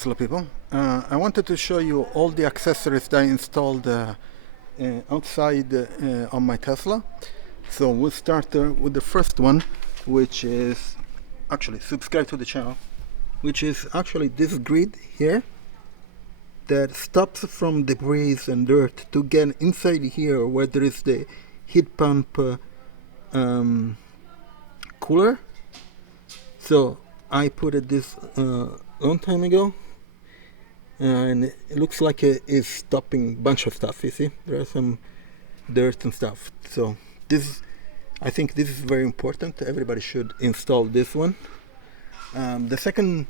Hello people, I wanted to show you all the accessories that I installed outside on my Tesla. So we'll start with the first one, which is actually subscribe to the channel, which is actually this grid here that stops from debris and dirt to get inside here where there is the heat pump cooler. So I put it this long time ago. And it looks like it is stopping a bunch of stuff. You see, there are some dirt and stuff. So this, I think this is very important. Everybody should install this one. The second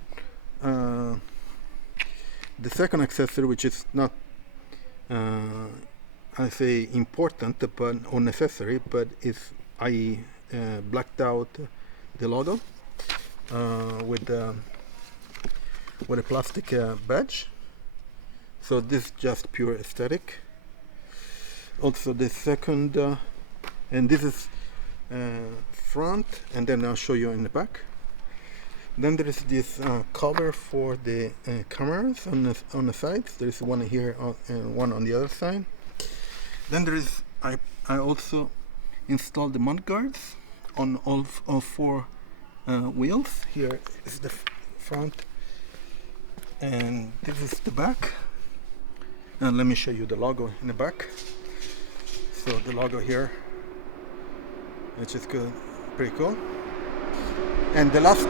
accessory, which is not I say important but or necessary, but is I blacked out the logo with a plastic badge. So this is just pure aesthetic. Also the second, and this is front, and then I'll show you in the back. Then there is this cover for the cameras on the sides. There is one here and one on the other side. Then there is, I also installed the mud guards on all four wheels. Here is the front, and this is the back. And let me show you the logo in the back. So the logo here, which is good, pretty cool. And the last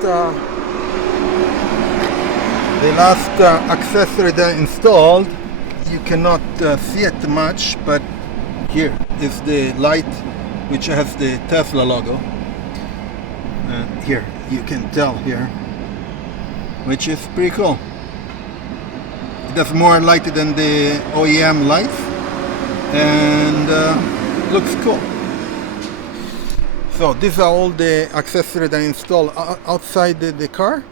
accessory that I installed, you cannot see it much, but here is the light which has the Tesla logo. Here you can tell here, which is pretty cool. That's more light than the OEM lights, and looks cool. So these are all the accessories that I installed outside the car,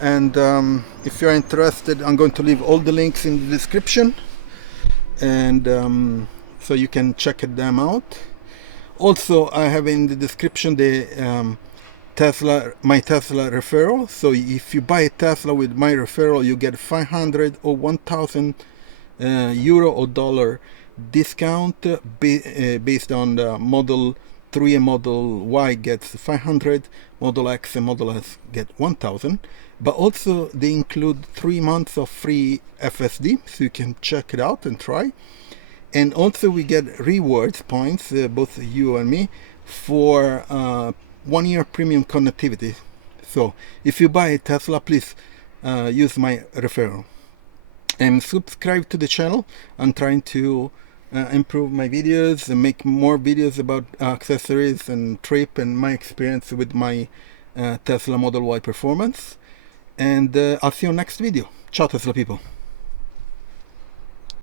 and if you're interested, I'm going to leave all the links in the description, and so you can check them out. Also, I have in the description the my Tesla referral. So if you buy a Tesla with my referral, you get 500 or 1,000 euro or dollar discount based on the Model 3 and Model Y gets 500, Model X and Model S get 1,000. But also they include 3 months of free FSD, so you can check it out and try. And also we get rewards points, both you and me, for 1 year premium connectivity. So if you buy a Tesla, please use my referral and subscribe to the channel. I'm trying to improve my videos and make more videos about accessories and trip and my experience with my Tesla Model Y performance. And I'll see you next video. Ciao Tesla people.